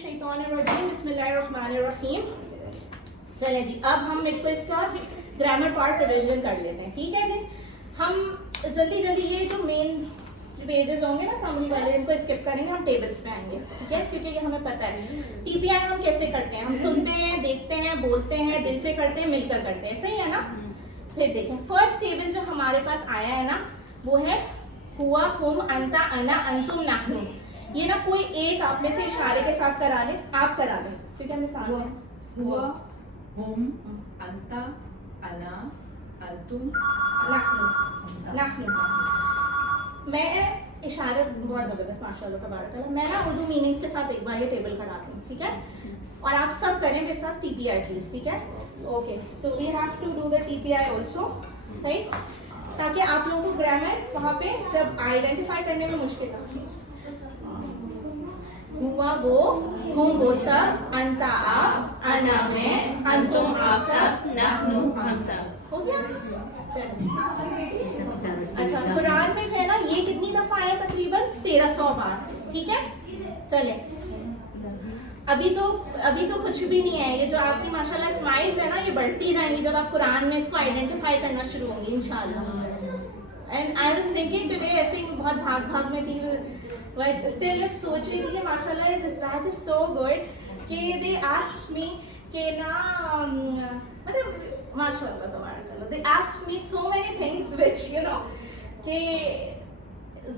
मिनश्शैतानिर्रजीम बिस्मिल्लाहिर्रहमानिर्रहीम। चलें जी, अब हम मेरे को इसका ग्रामर पार्ट रिविजन कर लेते हैं, ठीक है जी। हम जल्दी जल्दी ये जो मेन पेजेस होंगे ना समरी वाले, इनको स्किप करेंगे, हम टेबल्स पे आएंगे, ठीक है, क्योंकि ये हमें पता है टीपीआई हम कैसे करते हैं। हम सुनते हैं, देखते हैं, बोलते हैं, दिल से करते हैं, मिलकर करते हैं, सही है ना। फिर देखें फर्स्ट टेबल जो हमारे पास आया है ना, वो है हुआ, हुम, अंता, अना, अंतुम, नाहनु। ये ना कोई एक आप में से इशारे के साथ करा ले, आप करा दें, ठीक है। मिसाल हुआ, हुम, अंता, अना, अंतुम, नाहनु, नाहनु। मैं इशारे बहुत ज़बरदस्त माशाल्लाह तबारक। मैं ना उर्दू मीनिंग्स के साथ एक बार ये टेबल कराती हूँ, ठीक है, और आप सब करें मेरे साथ टीपीआई प्लीज, ठीक है। Okay, so we have to do the TPI also, सही, ताकि आप लोगों को ग्रामर वहाँ पे जब आइडेंटिफाई करने में मुश्किल ना। हुआ वो, हुम वो सब, अंता आप, अना मैं, अंतुम आप सब, नाहनु हम सब। हो गया। अच्छा, कुरान में जो है ना ये कितनी दफा आया? तकरीबन 1300 बार, ठीक है। चले, अभी तो कुछ भी नहीं है। ये जो आपकी माशाल्लाह स्माइल्स है ना, ये बढ़ती जाएंगी जब आप कुरान में इसको आइडेंटिफाई करना शुरू होंगी इंशाल्लाह। And I was thinking today, ऐसे ही बहुत भाग में थी, बट स्टिल मैं सोच रही थी कि माशाल्लाह this batch is so good कि दे आस्क्ड मी कि ना, मतलब माशाल्लाह तबारकल्लाह, they asked me so many things which you know कि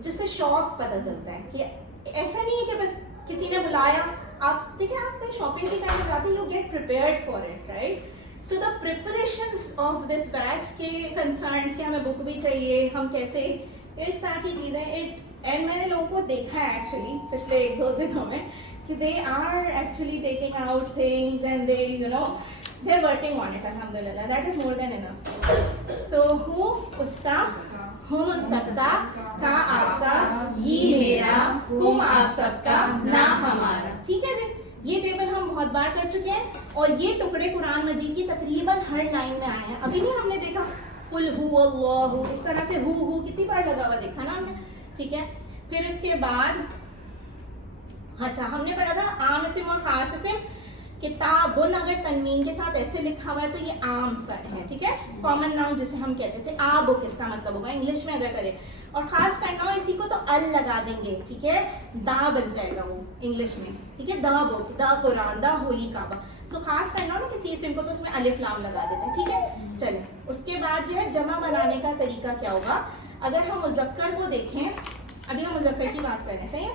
जिससे शौक पता चलता है कि ऐसा नहीं है कि बस किसी ने बुलाया। आप देखिए, आप कहीं शॉपिंग के टाइम जाते हैं, you get prepared for it, right. So the preparations of this batch के कंसर्न्स कि हमें बुक भी चाहिए, हम कैसे, इस तरह की चीज़ें एंड मैंने लोगों को देखा है एक्चुअली पिछले 1-2 दिनों में कि they are actually taking out things and they you know they are working on it, अल्हम्दुलिल्लाह, that is more than enough. तो हूँ उसका, हम उन सबका, का आपका, ये मेरा, तुम आप सबका, ना हमारा, ठीक है जी। ये टेबल हम बहुत बार कर चुके हैं और ये टुकड़े कुरान मजीद की तकरीबन हर लाइन में आए हैं। अभी नहीं हमने देखा कुल हु अल्लाहु, इस तरह से हु कितनी बार लगा हुआ देखा ना हमने, ठीक है। फिर इसके बाद अच्छा हमने पढ़ा था आम इस्म और खास इस्म। किताबुन अगर तनवीन के साथ ऐसे लिखा हुआ है तो ये आम सा है, ठीक है, कॉमन नाउन जिसे हम कहते थे। आ बुक इसका मतलब होगा इंग्लिश में अगर करें, और खास करना हो इसी को तो अल लगा देंगे, ठीक है, दा बन जाएगा वो इंग्लिश में, ठीक है। दा बुक, दा कुरान, दा होली काबा। सो खास करना हो ना किसी इस्म को तो उसमें अलिफ लाम लगा देते हैं, ठीक है। चलिए, उसके बाद जो है जमा बनाने का तरीका क्या होगा। अगर हम मुज़क्कर को देखें, अभी हम मुज़क्कर की बात करें, सही है,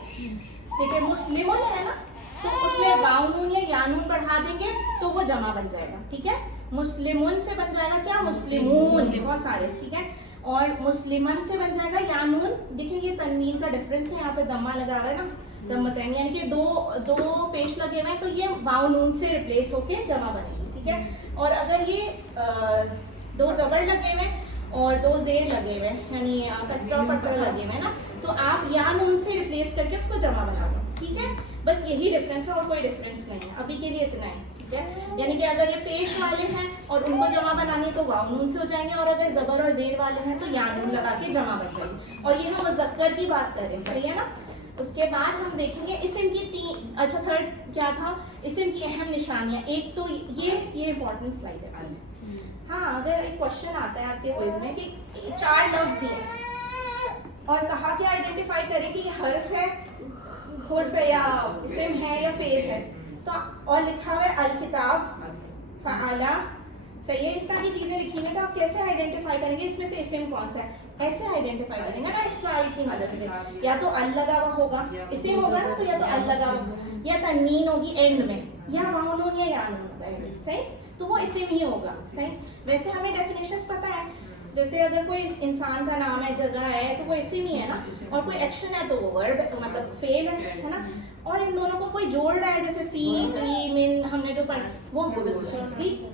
देखिए मुस्लिमुन है ना, तो उसमें वाउनून या यानून बढ़ा देंगे तो वो जमा बन जाएगा, ठीक है। मुस्लिमुन से बन जाएगा क्या? मुस्लिमून, बहुत सारे, ठीक है। और मुस्लिमन से बन जाएगा यानून। देखिए ये तनवीन का डिफरेंस है, यहाँ पे दम्मा लगा हुआ है ना, दम्मतैन, यानी कि दो पेश लगे हुए हैं, तो ये वाउनून से रिप्लेस होके जमा बनेगी, ठीक है। और अगर ये 2 ज़बर लगे हुए और 2 ज़ेर लगे हुए, यानी कसरा पत्थर लगे हुए ना, तो आप यानून से रिप्लेस करके उसको जमा बना लो, ठीक है। बस यही डिफरेंस है और कोई डिफरेंस नहीं है, अभी के लिए इतना है, ठीक है। यानी कि अगर ये पेश वाले हैं और उनको जमा बनानी तो वाउनून से हो जाएंगे, और अगर ज़बर और ज़ेर वाले हैं तो यानून लगा के जमा बन जाएंगे। और ये हम मुज़क्कर की बात कर रहे हैं, सही है ना। उसके बाद हम देखेंगे इस्म की अच्छा थर्ड क्या था, इस्म की अहम निशानियाँ। एक तो ये इंपॉर्टेंट स्लाइड है। हाँ, अगर एक क्वेश्चन आता है आपके क्विज में कि 4 लफ्ज़ दिए और कहा कि आइडेंटिफाई करें कि ये हर्फ है, हुर्फ है, या इस्म है या फेल है, तो और लिखा हुआ है अल किताब, फ़अला, सही है, इस तरह की चीज़ें लिखी हुई, तो आप कैसे आइडेंटिफाई करेंगे इसमें से इस्म कौन सा है? ऐसे आइडेंटिफाई करेंगे ना इस स्लाइड की मदद से। या तो अल लगा हुआ होगा, इस्म होगा ना, तो या तो अल लगा हुआ, या तनवीन होगी एंड में, या वाउनून या यानून होगा, सही, तो वो इस्म ही होगा, सही। वैसे हमें डेफिनेशंस पता है, जैसे अगर कोई इंसान का नाम है, जगह है, तो वो इस्म ही है ना, और कोई एक्शन है तो वो वर्ब, मतलब फेल है ना। और इन दोनों को कोई जोड़ रहा है, जैसे फी, पी, मिन, हमने जो पढ़ा वो प्लीज।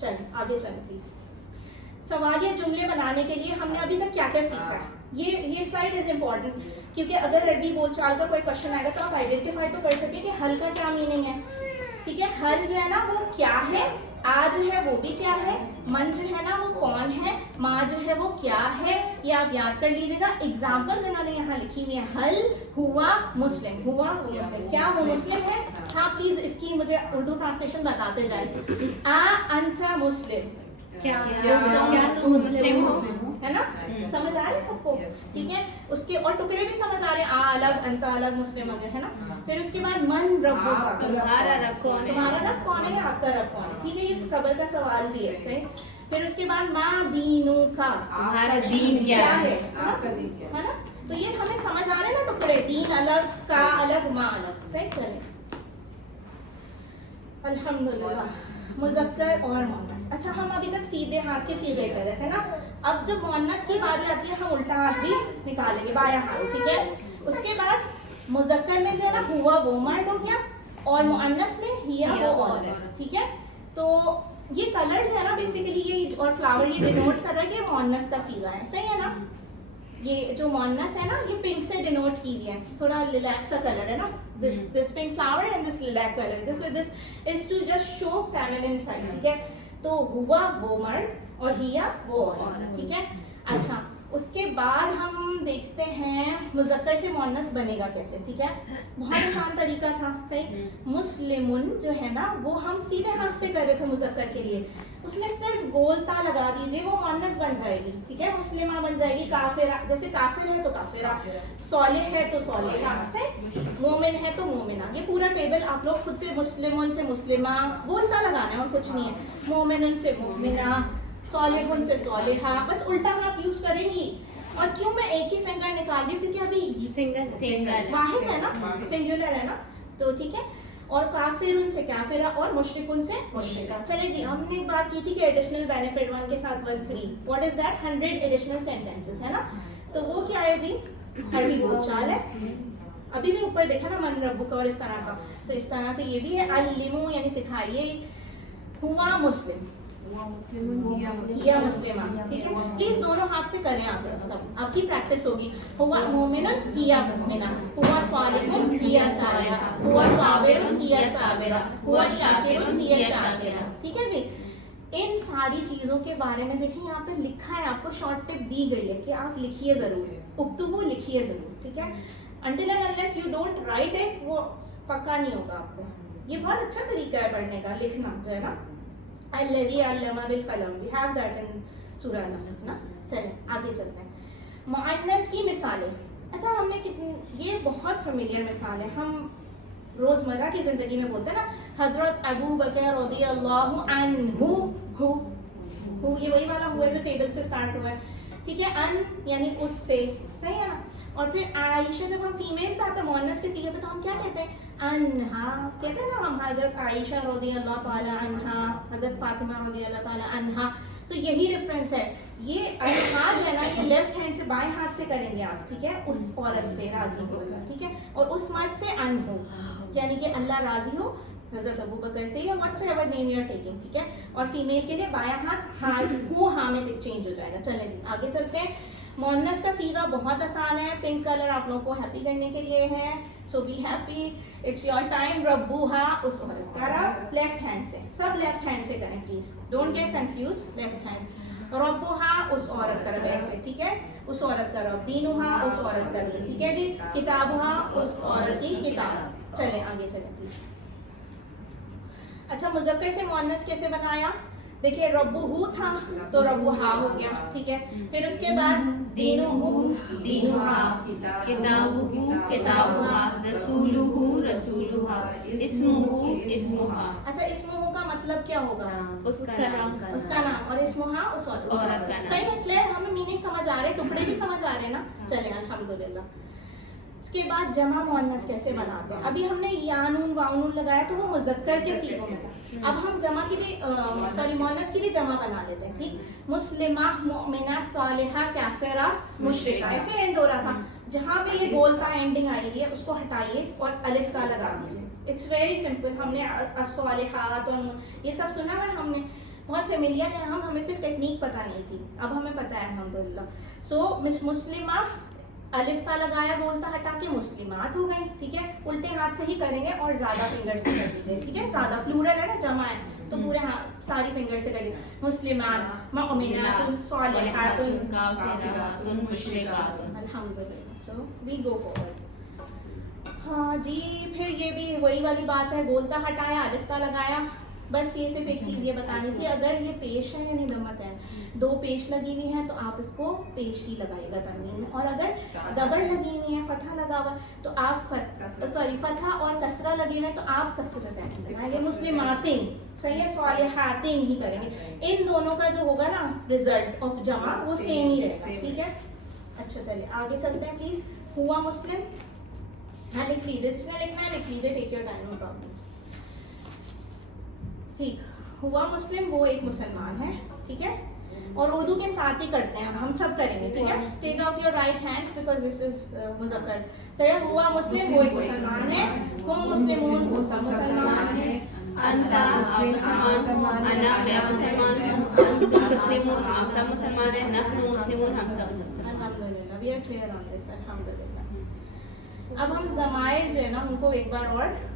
चलिए आगे चलें प्लीज। सवालिया जुमले बनाने के लिए हमने अभी तक क्या क्या सीखा है, ये स्लाइड इज इम्पॉर्टेंट, क्योंकि अगर अरबी बोलचाल का कोई क्वेश्चन आएगा तो आप आइडेंटिफाई तो कर सके कि हल का क्या मीनिंग है, ठीक है। हल जो है ना वो क्या है आ जो है वो भी क्या है, मन जो है ना वो कौन है, माँ जो है वो क्या है, ये आप याद कर लीजिएगा। एग्जाम्पल इन्होंने यहाँ लिखी हुई है, हल हुआ मुस्लिम, हुआ वो मुस्लिम, क्या वो मुस्लिम है? हाँ प्लीज इसकी मुझे उर्दू ट्रांसलेशन बताते जाए। आ अंता मुस्लिम, क्या तुम मुस्लिम हो, है ना? समझ आ रहे सबको? ठीक है, उसके और टुकड़े भी समझ आ रहे हैं, आ अलग अंता अलग मुस्लिम अलग, है ना? फिर उसके बाद मन रब्बु का, तुम्हारा रब कौन है? तुम्हारा रब कौन है, आपका रब कौन है? ठीक है, ये कब्र का सवाल भी है, सही। फिर उसके बाद माँ दीनू का, तुम्हारा दीन क्या है, आपका दीन क्या है ना? तो ये हमें समझ आ रहे हैं ना टुकड़े, दीन अलग, का अलग, माँ अलग, सही। चले अल्हम्दुलिल्लाह, मुज़क्कर और मुअन्नस। अच्छा हम अभी तक सीधे हाथ के सीधे कर रहे थे ना, अब जब मुअन्नस की बारी आती है हम उल्टा हाथ भी निकालेंगे, बायां हाथ, ठीक है। उसके बाद मुज़क्कर में जो है ना हुआ वो मर्द हो गया, और मुअन्नस में हिया वो औरत, ठीक है। तो ये कलर जो है ना बेसिकली ये और फ्लावर ये डिनोट कर रहा है कि मुअन्नस का सीगा है, सही है ना। ये जो मुअन्नस है ना ये पिंक से डिनोट की हुई है, थोड़ा लिलैक सा कलर है ना, this pink flower and this lilac colour, this is to just show feminine side, ठीक है। तो हुआ वो मर्द और हिया वो औरत, ठीक है। अच्छा उसके बाद हम देखते हैं मुज़क्कर से मुअन्नस बनेगा कैसे, ठीक है। बहुत आसान तरीका था, सही। मुस्लिमुन जो है ना वो हम सीधे हाथ से कर रहे थे मुज़क्कर के लिए, उसमें सिर्फ गोलता लगा दीजिए, वो मुअन्नस बन जाएगी, ठीक है। मुस्लिमा बन जाएगी, काफिरा जैसे काफिर है तो काफिरा, सॉलिह है तो सॉलिहा, सही। मोमिन है तो मोमिना, ये पूरा टेबल आप लोग खुद से, मुस्लिमुन से मुस्लिमा गोलता लगाना है और कुछ नहीं है, मोमिनुन से मोमिना, सॉलिहुन से सॉलिहा, बस उल्टा हाथ यूज करेंगी। और क्यों मैं एक ही फिंगर निकाल रही हूँ, क्योंकि अभी सिंगल वाहिद है ना, सिंगुलर है ना, तो ठीक है। और काफिरुन से काफिरा और मुशरिकुन से मुशरिका। चलिए जी, हमने एक बात की थी कि एडिशनल बेनिफिट वन के साथ one free, what is that, 100 additional sentences, है ना। तो वो क्या है जी, अरबी बोलचाल है। अभी भी ऊपर देखा ना मन रब्बु का और इस तरह का, तो इस तरह से ये भी है, अल्लिमू यानी सिखाइए, हुआ मुस्लिम या मुस्लिमा, ठीक है। प्लीज दोनों हाथ से करें आप सब, आपकी प्रैक्टिस होगी। हुआ मोमिनुन हिया मोमिना, हुआ सालिहुन हिया सालिहा, हुआ साबिरुन हिया साबिरा, हुआ शाकिरुन हिया शाकिरा, ठीक है जी। इन सारी चीजों के बारे में देखिए यहाँ पे लिखा है, आपको शॉर्ट टिप दी गई है कि आप लिखिए जरूर, उक्तुबु लिखिए जरूर, ठीक है। Until and unless you don't write it वो पक्का नहीं होगा आपको। ये बहुत अच्छा तरीका है पढ़ने का, लिखना जो है ना। अल्लज़ी अल्लमा बिल कलम, वी हैव दैट इन सूरह अन-नहल ना। चलें आगे चलते हैं। मुअन्नस की मिसालें, अच्छा हमने कितनी, ये बहुत फेमिलियर मिसाल है, हम रोजमर्रा की जिंदगी में बोलते हैं ना, हजरत अबू बकर रज़ियल्लाहु अन्हु, हु ये वही वाला हुआ है जो टेबल से स्टार्ट हुआ है, ठीक है। अन यानी उससे, सही है ना। और फिर आयशा, जब हम फीमेल पे आते हैं मुअन्नस के सीगे पे तो हम क्या कहते हैं, अनहा कहते हैं ना हम, हजरत आयशा रज़ियल्लाहु ताला अन्हा, हजरत फातिमा रज़ियल्लाहु ताला अन्हा, तो यही रेफरेंस है। ये अनहा जो है ना ये लेफ्ट हैंड से बाएं हाथ से करेंगे आप, ठीक है, उस औरत से राजी होकर, ठीक है। और उस मर्द से अनहु यानी कि अल्लाह राजी हो, हजरत अबू बकर से या व्हाटसएवर नेम यू आर टेकिंग, ठीक है। और फीमेल के लिए बायां हाथ हाँ में चेंज हो जाएगा। चलें जी आगे चलते हैं। मुअन्नस का सीगा बहुत आसान है, पिंक कलर आप लोगों को हैप्पी करने के लिए है, so be happy, it's your time. रब्बुहा उस औरत का रब, लेफ्ट हैंड से, सब लेफ्ट हैंड से करें please, don't get confuse, left hand. रब्बुहा उस औरत का रब, ऐसे, ठीक है, उस औरत का रब। दीनुहा उस औरत का दीन, ठीक है जी। किताबुहा उस औरत की किताब। चलें आगे चलें प्लीज। अच्छा मुज़क्कर से मुअन्नस कैसे बनाया, देखिए रब्बुहु था तो रब्बुहा हो गया, ठीक है। फिर उसके बाद दीनुहु दीनुहा, किताबुहु किताबुहा, रसूलुहु रसूलुहा, इस्मुहु इस्मुहा। अच्छा इस्मुहु का मतलब क्या होगा, उसका नाम, और इस्मुहा उस औरत का नाम। सही है, क्लियर, हमें मीनिंग समझ आ रहे हैं, टुकड़े भी समझ आ रहे हैं ना। चलें अल्हम्दुलिल्लाह। उसके बाद जमा मुअन्नस कैसे बनाते हैं, अभी हमने यानून वाउनून लगाया तो वो मुज़क्कर के सीगों में था। अब हम जमा के लिए सॉरी मुअन्नस के लिए जमा बना लेते हैं, ठीक। मुस्लिमा मुमिना सालिहा काफिरा मुशरिका, ऐसे एंड हो रहा था। जहाँ पे ये गोलता एंडिंग आई हुई है उसको हटाइए और अलिफ ता लगा दीजिए, इट्स वेरी सिंपल। हमने अस्वालिहात और ये सब सुना है, हमने बहुत फेमिलियर है, हमें सिर्फ टेक्निक पता नहीं थी, अब हमें पता है अल्हम्दुलिल्लाह। सो मुस्लिमा अलिफ ता लगाया, बोलता हटा के मुस्लिमात हो गई, ठीक है। उल्टे हाथ से ही करेंगे और ज्यादा फिंगर से कर दीजिए, ठीक है। ज्यादा प्लूरल है ना, जमा है तो पूरे सारी फिंगर से करिए। मुस्लिमात, मुमिनातुन, सालिहातुन, काफिरातुन, मुशरिकातुन। अल्हम्दुलिल्लाह। So we go forward. हाँ जी, फिर ये भी वही वाली बात है, गोलता हटाया, अलिफ्ता लगाया। बस ये सिर्फ एक चीज़ ये बतानी थी, अगर ये पेश है यानी दमत है, दो पेश लगी हुई हैं तो आप इसको पेश ही लगाइएगा तनवीन में, और अगर दबर लगी हुई है, फतहा लगा हुआ, तो आप फतहा और कसरा लगे हुए हैं तो आप कसरत लगाएंगे। मुस्लिमातिन, सही है, सालिहातिन ही करेंगे। इन दोनों का जो होगा ना रिजल्ट ऑफ जमा वो सेम ही रहेगा, ठीक है। अच्छा चलिए आगे चलते हैं प्लीज। हुआ मुस्लिम, हाँ लिख लीजिए, जिसने लिखना है लिख लीजिए, take your time, no problem. ठीक, हुआ मुस्लिम वो एक मुसलमान है, ठीक है, और उर्दू के साथ ही करते हैं, हम सब करेंगे, ठीक है। Take out your right hands because this is मुज़क्कर। सही है, हुआ मुस्लिम वो एक मुसलमान है, हुम मुस्लिमून वो सब मुसलमान है, अंता आप मुसलमान, अना मैं मुसलमान हूँ, अंतुम मुस्लिमून आप सब मुसलमान हैं, नहनु मुस्लिमून हम सब मुसलमान। अल्हम्दुलिल्लाह, we are clear on this, अल्हम्दुलिल्लाह। अब हम ज़माइर जो है ना उनको एक बार और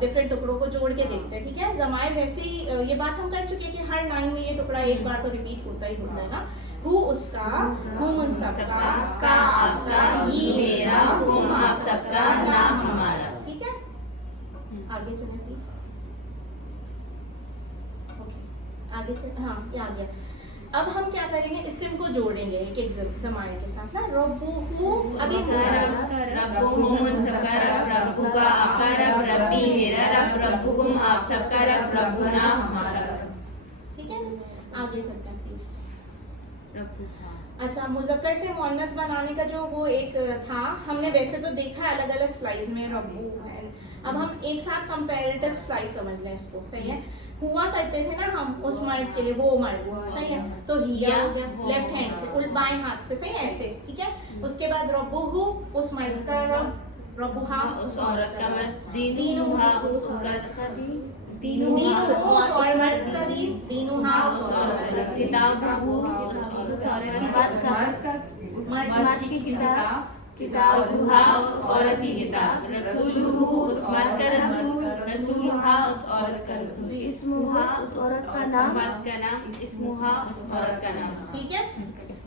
डिफरेंट टुकड़ों को जोड़ के देखते हैं, ठीक है। ज़माइर वैसे ही ये बात हम कर चुके हैं कि हर लाइन में ये टुकड़ा एक बार तो रिपीट होता ही होता है ना। हु उसका, हुम उन सबका, का आपका, ही मेरा, हुम आप सबका, ना हमारा, ठीक है। आगे चलें प्लीज। ओके आगे चल, हाँ ये आ गया। अब हम क्या करेंगे, इस्म को जोड़ेंगे एक एक ज़माइर के साथ ना। रब्बुहु, अभी रब्बुहुम सबका रब, रब्बुका आपका रब, रब्बी मेरा रब, रब्बुकुम आप सबका रब, रब्बुना हमारा रब, ठीक है। आगे चलते हैं प्लीज। रब्बुहा। अच्छा, मुज़क्कर से मुअन्नस बनाने का जो वो एक था, हमने वैसे तो देखा है अलग अलग स्लाइड में रब्बू है। अब हम एक साथ कंपैरेटिव स्लाइड समझ लें इसको, सही है। हुआ करते थे ना हम उस मर्द के लिए, वो मर्द, सही है, तो हिया हो गया लेफ्ट हैंड से, उल्ट बाएं हाथ से, सही है, ऐसे, ठीक है। उसके बाद रब्बुहु उस मर्द का रब, रब्बुहा उस औरत का मर्द, दीनुहा उस औरत का दीन, दीनुहु उस और मर्द का दीन, दीनुहा उस उस औरत औरत का का दीन। किताबुहु उस औरत की बात का मर्द की किताब, किताबुहा उस औरत की किताब, रसूलुहु उस मर्द का रसूल, रसूलुहा उस औरत का रसूल, इस्मुहा उस औरत का नाम, मर्द का नाम, इस्मुहा उस औरत का नाम, ठीक है।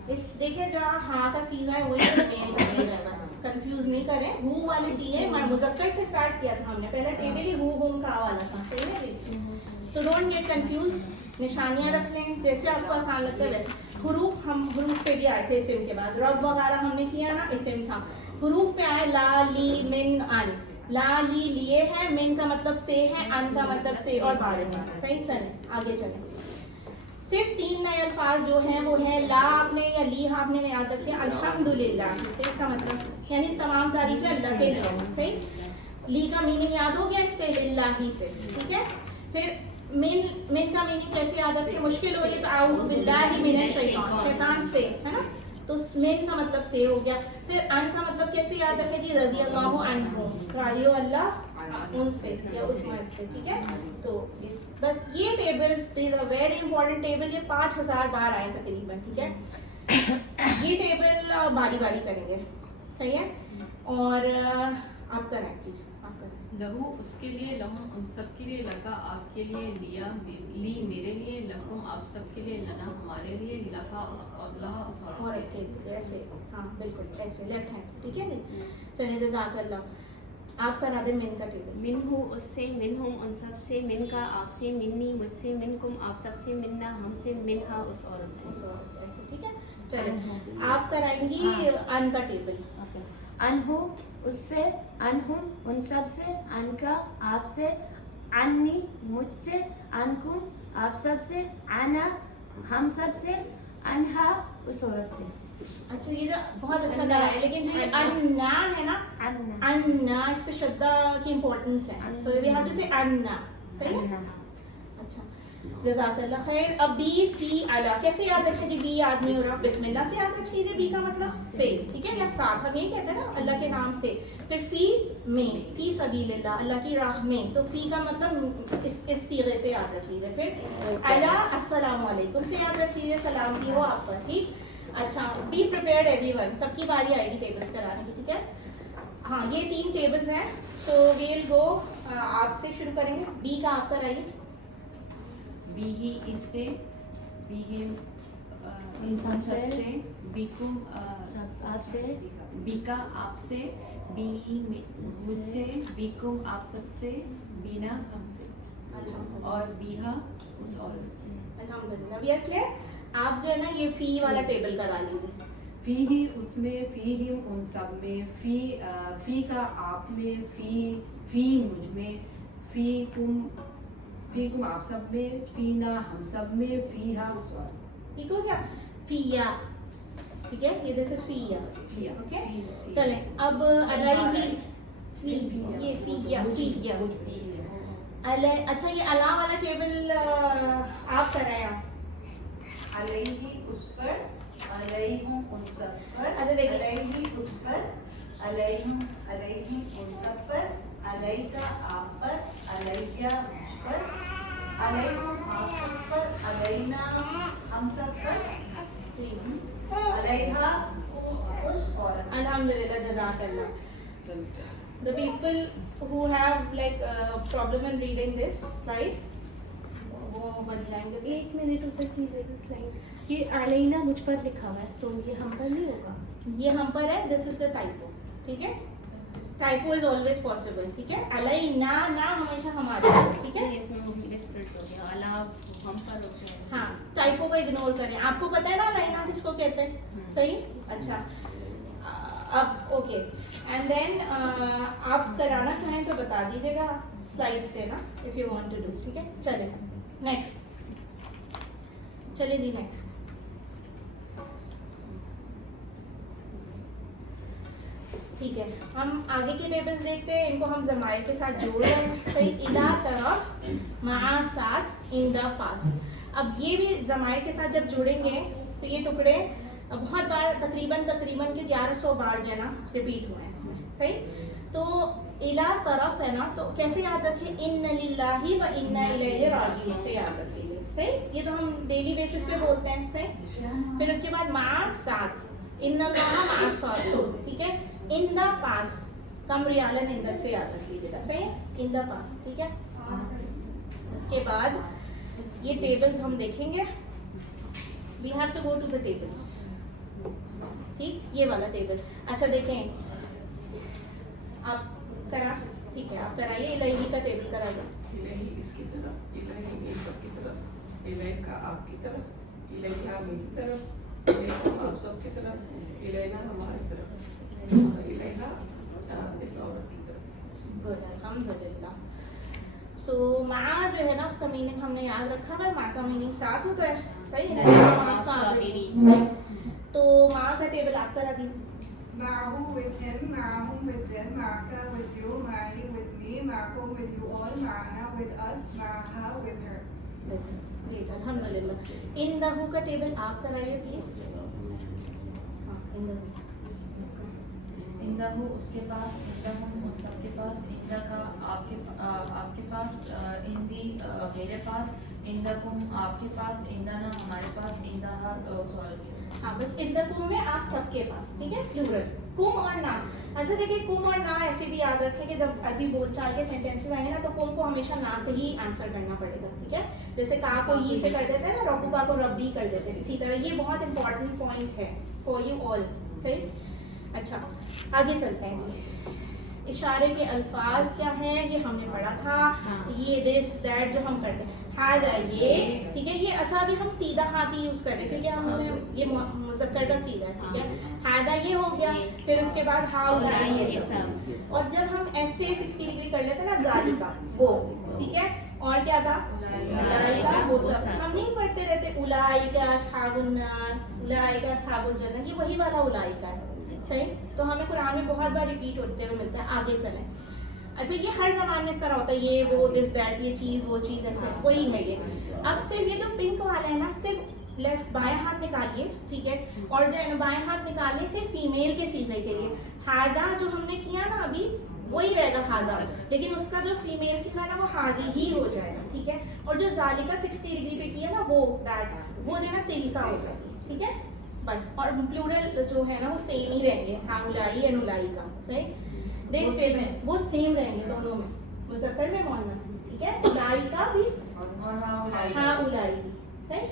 इस देखिए जहाँ हाँ का सीगा है वही मेन का सीगा है, बस कंफ्यूज नहीं करें। हु वाले सीगे मुज़क्कर से स्टार्ट किया था हमने, पहले टेबल ही हु हुम का वाला था, सही है। सो डोंट गेट कंफ्यूज, निशानियाँ रख लें जैसे आपको आसान लगता है वैसे। हुरूफ, हम हुरूफ पे भी आए थे इस्म के बाद, रब वगैरह हमने किया ना, इस्म था। हुरूफ पे आए ला, ली, मिन, अन। ला, ली लिए है, मिन का मतलब से है, अन का मतलब से और बारे में, सही। चलें आगे चलें। सिर्फ 3 नए अल्फाज जो हैं वो है ला आपने या ली आपने याद रखे, अल्हम्दुलिल्लाह से, इसका मतलब यानी तमाम तारीफें अल्लाह के लिए, सही। ली का मीनिंग याद हो गया, इससे लिल्लाही से, ठीक है। फिर मिन का मीनिंग कैसे याद रखें, मुश्किल हो गया तो आऊज़ु बिल्लाहि मिनश शैतान, शैतान से, है ना, तो मिन का मतलब से हो गया। फिर अन का मतलब कैसे याद रखें जी, रज़ियल्लाहु अन्हु, राज़ी अल्लाह उनसे या उस मर्द से, ठीक है। तो बस ये tables, these are very important table, ये 5000 बार आए तकरीबन, ठीक है। ये टेबल बारी बारी करेंगे, सही है। और आप करें प्लीज, आप करें। लहू उसके लिए, लहुम उन सब के लिए, लका आपके लिए, लिया ली मेरे लिए, लकुम आप सब के लिए, लना हमारे लिए, लहा उस और लहा उस औरत औरत के लिए ऐसे, हाँ बिल्कुल ऐसे लेफ्ट हैंड से, ठीक है जी। चलिए जज़ाकल्लाह, आप करा दें मिन का टेबल। मिनहु उससे, मिनहुम उन सब से, मिन का आपसे, मिन्नी मुझसे, मिनकुम आप सबसे, मिन्ना हमसे, मिनहा उस औरत से, उस औरत से, ऐसे, ठीक है। चलिए आप कराएंगी अन का टेबल। अनहु उससे, अनहुम उन सब से, अनका आपसे, अन्नी मुझसे, अनकुम आप सब से, अना हम सब से, अनहा उस औरत से। अच्छा ये जो बहुत अच्छा करा है, लेकिन जो ये अन्ना है ना, अन्ना अन्ना इस पे शद्दा की इम्पोर्टेंस है, सो वी हैव टू से अन्ना, सही है। अन्ना। अच्छा जज़ाकल्लाह खैर। अब बी फी अला कैसे याद रखें जी, बी याद नहीं हो रहा, बिस्मिल्लाह से याद रख लीजिए, बी का मतलब से, ठीक है, या साथ, हम यही कहते हैं ना अल्लाह के नाम से। फिर फी में, फी सबीलिल्लाह अल्लाह की राह में, तो फी का मतलब इस सीगे से याद रख लीजिए। फिर अला अस्सलामु अलैकुम से याद रख लीजिए, सलाम भी हो आप पर, ठीक। अच्छा बी प्रिपेयर्ड एवरीवन, सबकी बारी आएगी टेबल्स कराने की, ठीक है। हाँ ये 3 टेबल्स हैं, सो वी विल गो, आपसे शुरू करेंगे, बी का आप कराइए। बीही इससे, बीहिम इन सब से, सबसे, बीकुम सब आपसे, बीका आपसे, बीही मुझसे, बीकुम आप सबसे, बीना हमसे, और बीहा उस औरत से। अल्हम्दुलिल्लाह। We are clear. आप जो है ना ये फी वाला टेबल करा लीजिए। फी ही उसमें, फी ही उन सब में, फी का आप में, फी मुझ में, फी कुम आप सब में, फी ना हम सब में, फी हा उस और ठीक हो गया? फिया, ठीक है, ये दिस इज फिया। फिया, ओके, फी- चले अब अलैहि फी, फिया, ये फिया मुझ- फिया मुझ- अच्छा ये अला वाला टेबल आप कराया। अलैहि उस पर, अलैहुम उन सब पर, अच्छा, देखिए। अलैहि उस पर, अलैहुम अलैहि उन सब पर, अलैका आप पर, अलैया मुझ पर, अलैहुम आप सब पर, अलैना हम सब पर, अलैहा उस औरत। अल्हम्दुलिल्लाह, जज़ाकल्लाह। The people who have like problem in reading this slide वो बच जाएंगे। 1 मिनट ऊपर कीजिएगा स्लाइड। ये अलैना मुझ पर लिखा हुआ है तो ये हम पर नहीं होगा। ये हम पर है, दिस इज अ टाइपो, ठीक है। टाइपो इज ऑलवेज पॉसिबल, ठीक है। अलैना ना हमेशा हमारे, ठीक है। ये इसमें वो मिसप्रिंट हो गया, अला हम पर हो जाएगा। हाँ, टाइपो को इग्नोर करें। आपको पता है ना अलैना किसको कहते हैं, सही? अच्छा, अब ओके, एंड देन आप कराना चाहें तो बता दीजिएगा स्लाइड से ना, if you want to do, ठीक है। चले नेक्स्ट, चलिए जी नेक्स्ट। ठीक है, हम आगे के टेबल्स देखते हैं। इनको हम ज़मायर के साथ जोड़ रहे हैं, सही। इला तरफ मा साथ इन द पास। अब ये भी ज़मायर के साथ जब जुड़ेंगे तो ये टुकड़े बहुत बार तकरीबन के 1100 बार जो है ना रिपीट हुए हैं इसमें, सही। तो इला तरफ है ना, तो कैसे याद रखें? इन्ना लिल्लाहि व इन्ना इलैहि राजिऊन से याद रख लीजिए, सही। ये तो हम डेली बेसिस पे बोलते हैं, सही। फिर उसके बाद मा साथ, इन्ना अल्लाह मा साबिरीन, ठीक है। इन द पास, कम रियालन इंदक से याद रख लीजिएगा, सही है। इन द पास, ठीक है। उसके बाद ये टेबल्स हम देखेंगे। We have to go to the tables, ठीक। ये वाला टेबल, अच्छा देखें, आप करा सकते, ठीक है, आप कराइए। इलाही का टेबल कराइए। इलाही इसकी तरफ, इलाही ये सबकी तरफ, इलाही का आपकी तरफ, इलाही का मेरी तरफ, इलाही का आप सबकी तरफ, इलाही ना हमारी तरफ, इलाही का इस औरत की तरफ। गुड, अल्हम्दुलिल्लाह। सो माँ जो है ना, उसका मीनिंग हमने याद रखा हुआ है। माँ का मीनिंग साथ होता है, सही है ना। सही। तो माँ का टेबल आप करा दीजिए। Ma'ahu with him, ma'ahum with them, ma'aka with you, ma'i with me, ma'akum with you all, ma'ana with us, ma'aha with her. Great, अल्हम्दुलिल्लाह। इन दहू का टेबल आप कराइए प्लीज। हाँ, इन दहू। इंदहु उसके पास, इंदहुम उन सब के पास, इंदा का आपके पास, इंदी मेरे पास, इंदकुम आपके पास, इंदाना हमारे पास, इंदाहा उस औरत के पास। हाँ, बस इन द कुम में आप सबके पास, ठीक है, प्लूरल। कुम और ना, अच्छा देखिए, कुम और ना ऐसे भी याद रखें कि जब अभी बोलचाल के सेंटेंसेस आएंगे ना, तो कुम को हमेशा ना से ही आंसर करना पड़ेगा, ठीक है। जैसे का को ई से कर देते हैं ना, रब्बुका को रब्बी कर देते हैं, इसी तरह। ये बहुत इंपॉर्टेंट पॉइंट है फॉर यू ऑल, सही। अच्छा, आगे चलते हैं। इशारे के अल्फाज क्या हैं, ये हमने पढ़ा था। ये दिस दैट जो हम करते हैं, हादा ये, ठीक है। ये अच्छा, अभी हम सीधा हाथ ही यूज कर रहे हैं क्योंकि हम ये मुज़क्कर का सीधा है, ठीक है। हादा ये हो गया, फिर उसके बाद हाउला ये सब। और जब हम ऐसे 60 डिग्री कर लेते हैं ना, जालिका वो, ठीक है। और क्या था? उलाइका वो सब हम नहीं पढ़ते रहते। उलाइका अस्हाबुन नार, उलाइका अस्हाबुल जन्नह, ये वही वाला उलाइका है, सही। तो हमें कुरान में बहुत बार रिपीट होते हुए मिलता है। आगे चलें। अच्छा, ये हर जबान में इस तरह होता है, ये वो दिस दैट, ये चीज़ वो चीज़, ऐसे वही है ये। अब सिर्फ ये जो पिंक वाला है ना, सिर्फ लेफ्ट बाएं हाथ निकालिए, ठीक है। और जो बाएं हाथ निकालने से फीमेल के सीखने के लिए हादा जो हमने किया ना अभी, वही रहेगा हादा, लेकिन उसका जो फीमेल सीखा ना वो हादी ही हो जाएगा, ठीक है। और जो जालिका 60 डिग्री पे किया ना, वो दैट, वो जो है ना तिलका हो जाएगी, ठीक है। बस, और प्लूरल जो है ना वो सेम ही रहेंगे, हाउलाई एंड उलाई का, सही। दे सेम है, वो सेम रहेंगे दोनों में। मुज़क्कर में मुअन्नस भी, ठीक है। उलाइका भी, और हाँ उलाई भी, सही।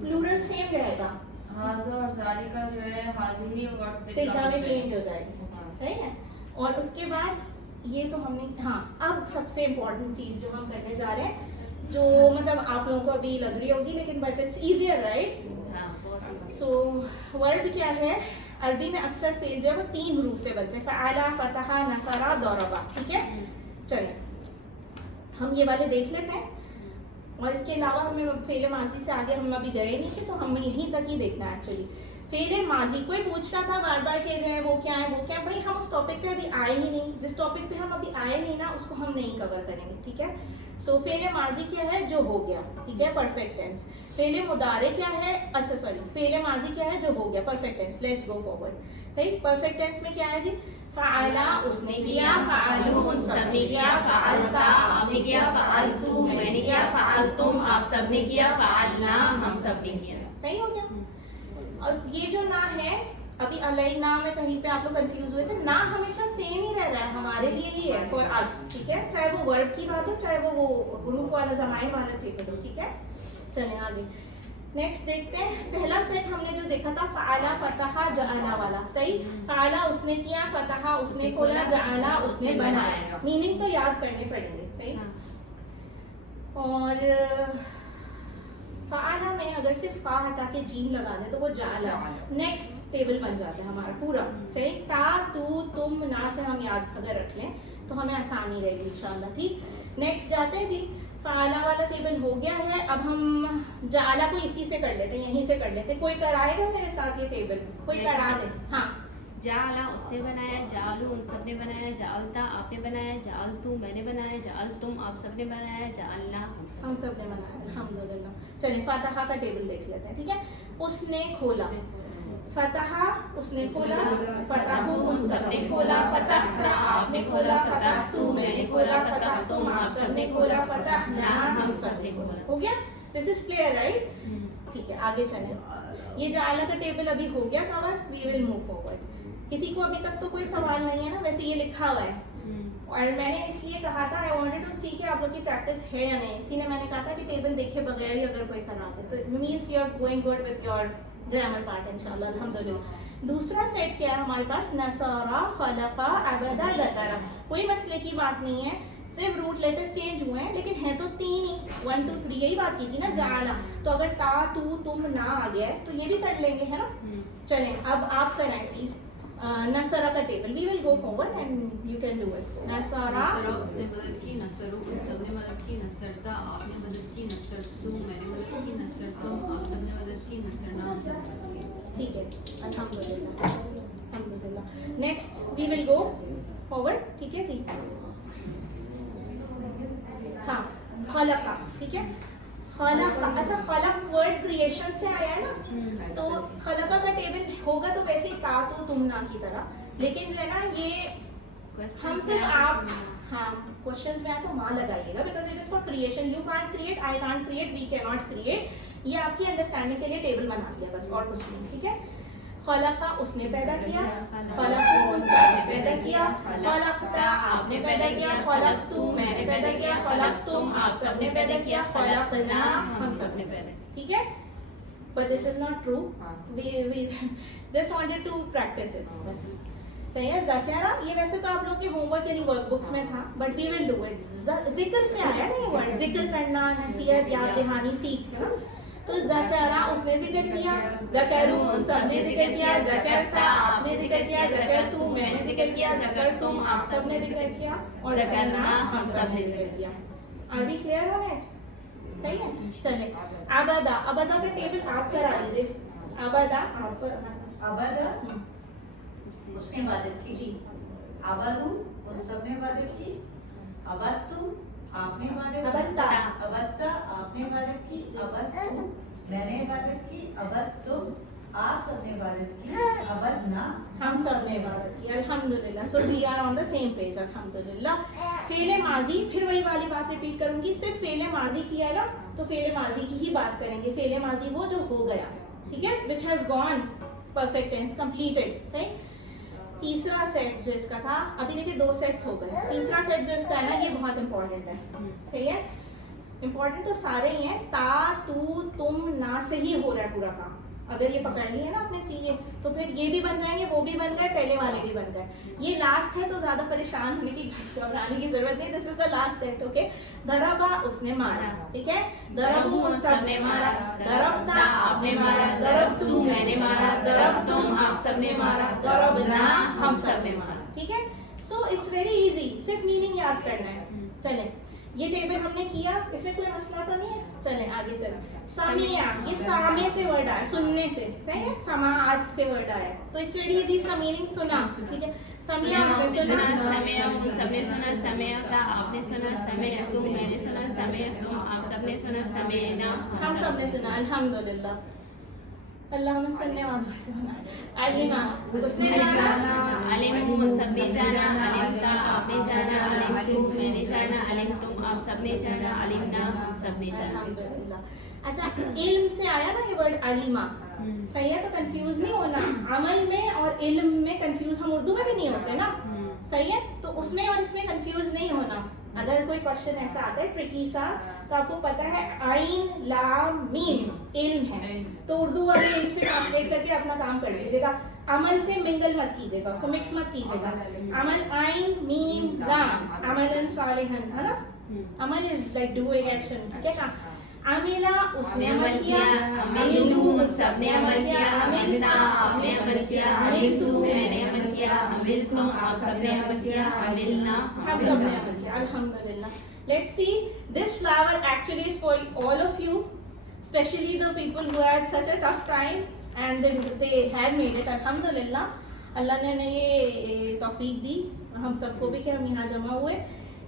प्लूरल सेम रहेगा, हाज़ा और ज़ालिका जो है हाज़िही और तिल्का में चेंज हो जाएगी, सही है। और उसके बाद ये तो हमने, हाँ अब सबसे इम्पोर्टेंट चीज़ जो हम करने जा रहे हैं, जो मतलब आप लोगों को अभी लग रही होगी लेकिन but it's easier, right. So word क्या है, अरबी में अक्सर फेल जो है वो 3 हरूफ से बनते हैं, फ़अला, फ़तहा, नफ़रा, दरबा, ठीक है। चलिए हम ये वाले देख लेते हैं, और इसके अलावा हमें फेल माजी से आगे हम अभी गए नहीं थे, तो हमें यहीं तक ही देखना है एक्चुअली। फेल माजी कोई पूछ रहा था बार बार कि जो है वो क्या है वो क्या है, भाई हम उस टॉपिक पे अभी आए ही नहीं, जिस टॉपिक पे हम अभी आए नहीं ना उसको हम नहीं कवर करेंगे, ठीक है। सो फेल माजी क्या है, जो हो गया, ठीक है, परफेक्ट टेंस। फेल मुदारे क्या है, अच्छा सॉरी, फेल माजी क्या है, जो हो गया, perfect tense. Let's go forward, सही। परफेक्ट टेंस में क्या है जी, फ़अला उसने किया, फ़अलू उन सब ने किया, फ़अलता आपने किया, फ़अलतू मैंने किया, फ़अलतुम आप सब ने किया, फ़अलना हम सब ने किया, सही हो गया। और ये जो ना है, अभी अलई ना में कहीं पे आप लोग कंफ्यूज हुए थे, ना हमेशा सेम ही रह रहा है, हमारे लिए ही है, फॉर अस, ठीक है, चाहे वो वर्ब की बात हो, चाहे वो हुरूफ वाला ज़माइन वाला टेबल हो, ठीक है। चलें आगे, नेक्स्ट देखते हैं। पहला सेट हमने जो देखा था फ़अला, फ़तहा, जअला वाला, सही। फ़अला उसने किया, फ़तहा उसने खोला, जअला उसने बनाया, मीनिंग तो याद करने पड़ेंगे, सही। और फ़अला में अगर सिर्फ फ़ा हटा के जीम लगा दे तो वो जाला, नेक्स्ट टेबल बन जाता है हमारा पूरा, सही। ता, तू, तुम, ना से हम याद अगर रख लें तो हमें आसानी रहेगी इंशाल्लाह, ठीक। नेक्स्ट जाते हैं जी, फ़अला वाला टेबल हो गया है, अब हम जाला को इसी से कर लेते हैं, यहीं से कर लेते हैं। कोई कराएगा मेरे साथ ये टेबल, कोई करा दे, हाँ। जाला उसने बनाया, जालू उन सब ने बनाया, जालता आपने बनाया, जालतू मैंने बनाया, जालतुम आप सब ने बनाया, जालना हम सब ने बनाया, अल्हम्दुलिल्लाह। चलिए फ़तहा का टेबल देख लेते हैं, ठीक है। उसने खोला, फ़तहा उसने खोला, फ़तहू उन सब ने खोला, फ़तहता आपने खोला, फ़तहतू मैंने खोला, फ़तहतुम आप सब ने खोला, फ़तहना हम सब ने खोला, हो गया। दिस इज क्लियर, राइट, ठीक है। आगे चलें, ये जाला का टेबल अभी हो गया cover, we will move forward. किसी को अभी तक तो कोई सवाल नहीं है ना, वैसे ये लिखा हुआ है, और मैंने इसलिए कहा था आई वांटेड टू सी कि आप लोग की प्रैक्टिस है या नहीं, इसीलिए मैंने कहा था कि टेबल देखे बगैर ही अगर कोई करा दे तो means you are going good with your grammar part इंशाल्लाह, अल्हम्दुलिल्लाह। दूसरा सेट क्या है हमारे पास, नसरा, खलका, अबदा, लतरा। कोई मसले की बात नहीं है, सिर्फ रूट लेटर्स चेंज हुए हैं, लेकिन है तो 3 ही, 1 2 3 यही बात की थी ना, जाला। तो अगर ता, तू, तुम, ना आ गया है तो ये भी कर लेंगे, है ना। चलें अब आप कराएं प्लीज नसरा का table, we will go forward and you can do it. नसरा उसने मदद की, नसरू उन सब ने मदद की, नसरता आपने मदद की, नसरतू मैंने मदद की, नसरतुम आप सब ने मदद की, नसरना हम सब ने मदद की, ठीक है, अल्हम्दुलिल्लाह अल्हम्दुलिल्लाह। Next we will go forward, ठीक है जी। हाँ, खलका, ठीक है, खलका, अच्छा खलक वर्ड क्रिएशन से आया है ना, तो खलका का टेबल होगा तो वैसे ही ता, तो, तुम, ना की तरह, लेकिन जो है ना ये हम सिर्फ आप, हाँ क्वेश्चंस में आए तो माँ लगाइएगा, because it is for creation, you can't create, I can't create, we can not create, ये आपकी अंडरस्टैंडिंग के लिए टेबल बना दिया बस, और कुछ नहीं, ठीक है। खलका उसने पैदा किया, खलकू उसने पैदा किया, खलकता आपने पैदा किया, खलकतू मैंने पैदा किया, खलकतुम आप सब ने पैदा किया, खलकना हम सब ने पैदा, ठीक है। But this is not true, we just wanted to practice it बस, सही है। ज़करा ये वैसे तो आप लोग के होमवर्क यानी वर्कबुक्स में था, but we will do it. जिक्र से आया ना ये वर्ड, जिक्र करना, नसीहत, याद दहानी, सीख, है ना। तो ज़करा उसने जिक्र किया, ज़करू सबने जिक्र किया, ज़करता आपने जिक्र किया, ज़करतू मैंने जिक्र किया, ज़करतुम आप सब ने जिक्र किया, और ज़करना हम सब ने जिक्र किया। आर वी क्लियर हो रहे, सही है। चलिए अबदा, अबदा का टेबल आप करा लीजिए, अबदा आप अबदा उसने इबादत की, जी, अबदू उन सब ने इबादत की, अबदतू आपने इबादत की, अबद्दा अबद्दा आपने इबादत की, अबद्तू मैंने इबादत की, अबद्तुम आप सबने इबादत की, अबदना हम सब ने इबादत की, अल्हम्दुलिल्लाह। So we are on the same page, अल्हम्दुलिल्लाह। फेले माजी, फिर वही वाली बात रिपीट करूंगी, सिर्फ फेले माजी किया ना तो फेले माजी की ही बात करेंगे, फेले माजी वो जो हो गया, ठीक है, which has gone, perfect tense, completed, सही। तीसरा सेट जो इसका था, अभी देखिए 2 सेट्स हो गए, तीसरा सेट जो इसका है ना ये बहुत इंपॉर्टेंट है, सही है। इंपॉर्टेंट तो सारे ही हैं, ता तू तुम ना से ही हो रहा है पूरा काम। अगर ये पकड़ लिए ना आपने सीए तो फिर ये भी बन जाएंगे, वो भी बन गए, पहले वाले भी बन गए। ये लास्ट है तो ज्यादा परेशान होने की घबराने की जरूरत नहीं, this is the last set, okay. दरबा उसने मारा, ठीक है, दरबू सबने मारा, दरबता आपने मारा, दरब तू मैंने मारा, दरब तुम आप सबने मारा, दरब ना हम सबने मारा, ठीक है। सो इट्स वेरी इजी, सिर्फ मीनिंग याद करना है। चलें, ये टेबल हमने किया, इसमें कोई मसला तो नहीं है। चलें आगे चलें। सामिया, ये सामे से वर्ड आया, सुनने से, सही है, समाअत से वर्ड आया, तो इट्स वेरी इजी, इसका मीनिंग सुना, ठीक है। सामिया उसने सुना, समय उन सबने सुना, समय था आपने सुना, समय तुम मैंने सुना, समय तुम आप सबने सुना, समय ना हम सबने सुना, अल्हम्दुलिल्लाह। अल्लाह में सुनने वालों से सुना। अलिमा उसने जाना, अलिम उन सबने जाना, अलिम था आपने जाना, अलिम तुम मैंने जाना, अलिम तुम आप सबने जाना, अलिम ना हम सबने जाना। अल्हम्दुलिल्लाह। अच्छा, इल्म से आया ना ये वर्ड अलिमा, सही है, तो कंफ्यूज नहीं होना। अमल में और इल्म में कंफ्यूज हम उर्दू में भी नहीं होते ना, सही है, तो उसमें और इसमें कंफ्यूज नहीं होना। अगर कोई क्वेश्चन ऐसा आता है ट्रिकी सा, तो आपको पता है आइन लाम मीम इल्म है, तो उर्दू वाले इल्म से ट्रांसलेट करके अपना काम कर लीजिएगा। अमल से मिंगल मत कीजिएगा, उसको मिक्स मत कीजिएगा। अमल आइन मीम लाम, अमलन सालिहन, है ना, अमल इज लाइक डूइंग एक्शन, ठीक है। काम अमिला उसने अमल किया, अमिलू सबने अमल किया, अमिलना आपने अमल किया, अमिल तू मैंने अमल किया, अमिल तुम आप सबने अमल किया, अमिलना हम सबने अमल किया, अल्हम्दुलिल्लाह। Let's see, this flower actually is for all of you, especially the people who had such a tough time and they had made it, अल्हम्दुलिल्लाह। अल्लाह ने ये तौफीक दी हम सबको भी कि हम यहाँ जमा हुए।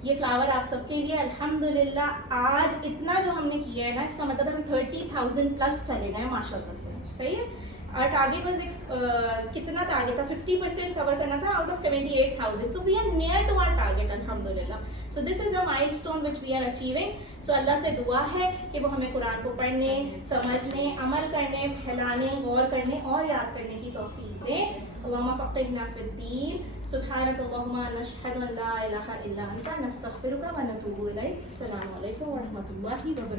ये फ्लावर आप सबके लिए अल्हम्दुलिल्लाह। आज इतना जो हमने किया है ना, इसका मतलब हम 30,000 प्लस चले गए माशाल्लाह से, सही है। और टारगेट वाज कितना टारगेट था, 50% कवर करना था out of 78,000, so we are near to our target अल्हम्दुलिल्लाह। So this is a milestone which we are achieving. So अल्लाह से दुआ है कि वो हमें कुरान को पढ़ने, समझने, अमल करने, फैलाने, गौर करने और याद करने की तौफीक दें। अल्लाहुम्मा फ़क़्हिना फ़िद्दीन, सुब्हानकल्लाहुम्मा नशहदु अन ला इलाहा इल्ला अंता, नस्तग़फ़िरुका व नतूबु इलैक। अस्सलामु अलैकुम व रहमतुल्लाहि व बरकातुहू।